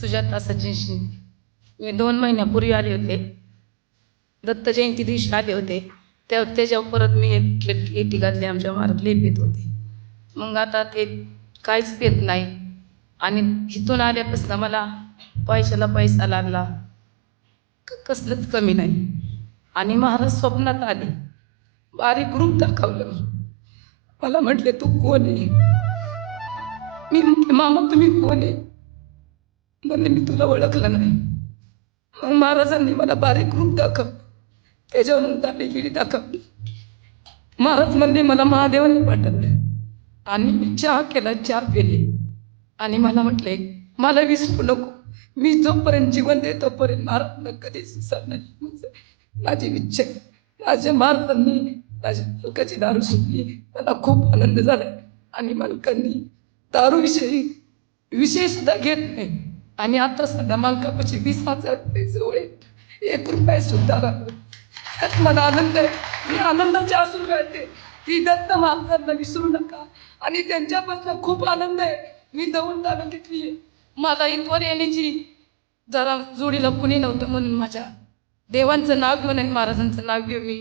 सुजाता सचिन शिंदे. मी 2 महिन्यापूर्वी आले होते. दत्त जयंती दिवशी आले होते. त्याच्यावर परत मी एक घातली. आमच्या महाराज लिपित होते. मग आता ते काहीच पेत नाही. आणि इथून आल्यापासून मला पैशाला पैसा लागला, कसलंच कमी नाही. आणि महाराज स्वप्नात आले, बारीक रूप दाखवलं. मला म्हटले, तू कोण आहे? मी म्हटले, मामा तुम्ही कोण आहे? म्हणले, मी तुला ओळखलं नाही. मग महाराजांनी मला बारीक रूप दाखवलं. त्याच्यावरून दाढी दाखवली. महाराज म्हणले, मला महादेवाने पाठवलं. आणि मी चहा केला, चहा पिले. आणि मला म्हटले, मला विसरू नको. मी जोपर्यंत जिवंत आहे तोपर्यंत महाराजांना कधीच विसरणार नाही. माझी इच्छा आहे. माझ्या महाराजांनी माझ्या मालकाची दारू सुटली. मला खूप आनंद झाला. आणि मालकांनी दारूविषयी विषय सुद्धा घेत नाही. आणि आता सध्या मालकापाशी 20,000 रुपये जवळ आहेत. 1 रुपया सुद्धा लागतो. त्यात मला आनंद आहे. मी आनंदाचे आसून काढते. ती दत्त महाराजांना विसरू नका. आणि त्यांच्यापासून खूप आनंद आहे. मी दौंड तालुक्यातली आहे. मला इथवर येण्याची जरा जोडीला कुणी नव्हतं, म्हणून माझ्या देवांचं नाव घेऊन आणि महाराजांचं नाव घेऊन मी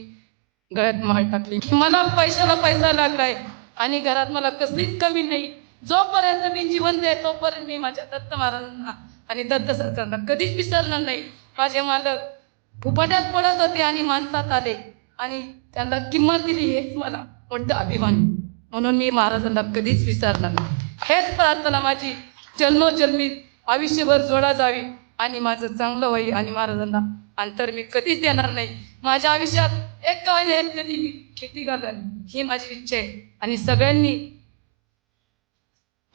गळ्यात माळ टाकली. मला पैशाला पैसा लागलाय आणि घरात मला कसलीच कमी नाही. जोपर्यंत मी जिवंत आहे तोपर्यंत मी माझ्या दत्त महाराजांना आणि दत्त सरकारला कधीच विसरणार नाही. माझे मालक उपाट्यात पडत होते आणि माणसात आले आणि त्यांना किंमत दिली, हेच मला मोठं अभिमान. म्हणून मी महाराजांना कधीच विसरणार नाही. हेच प्रार्थना माझी जन्मोजन्मी आयुष्यभर जोडा जावी आणि माझं चांगलं होईल. आणि महाराजांना अंतर मी कधीच देणार नाही. माझ्या आयुष्यात एक कधी मी खेती घालावी ही माझी इच्छा आहे. आणि सगळ्यांनी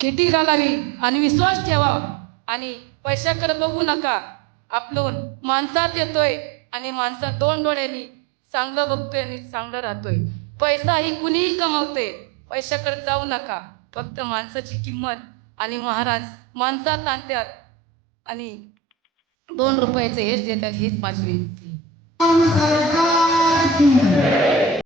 खेती घालावी आणि विश्वास ठेवावा. आणि पैशाकडे बघू नका. आपलं माणसात येतोय आणि माणसात 2 डोळ्यांनी चांगलं बघतोय आणि चांगलं राहतोय. पैसा ही कुणीही कमवते. पैशाकडे जाऊ नका. फक्त माणसाची किंमत आणि महाराज माणसात आणतात आणि 2 रुपयाचं हेच देतात. हीच माझी विनंती.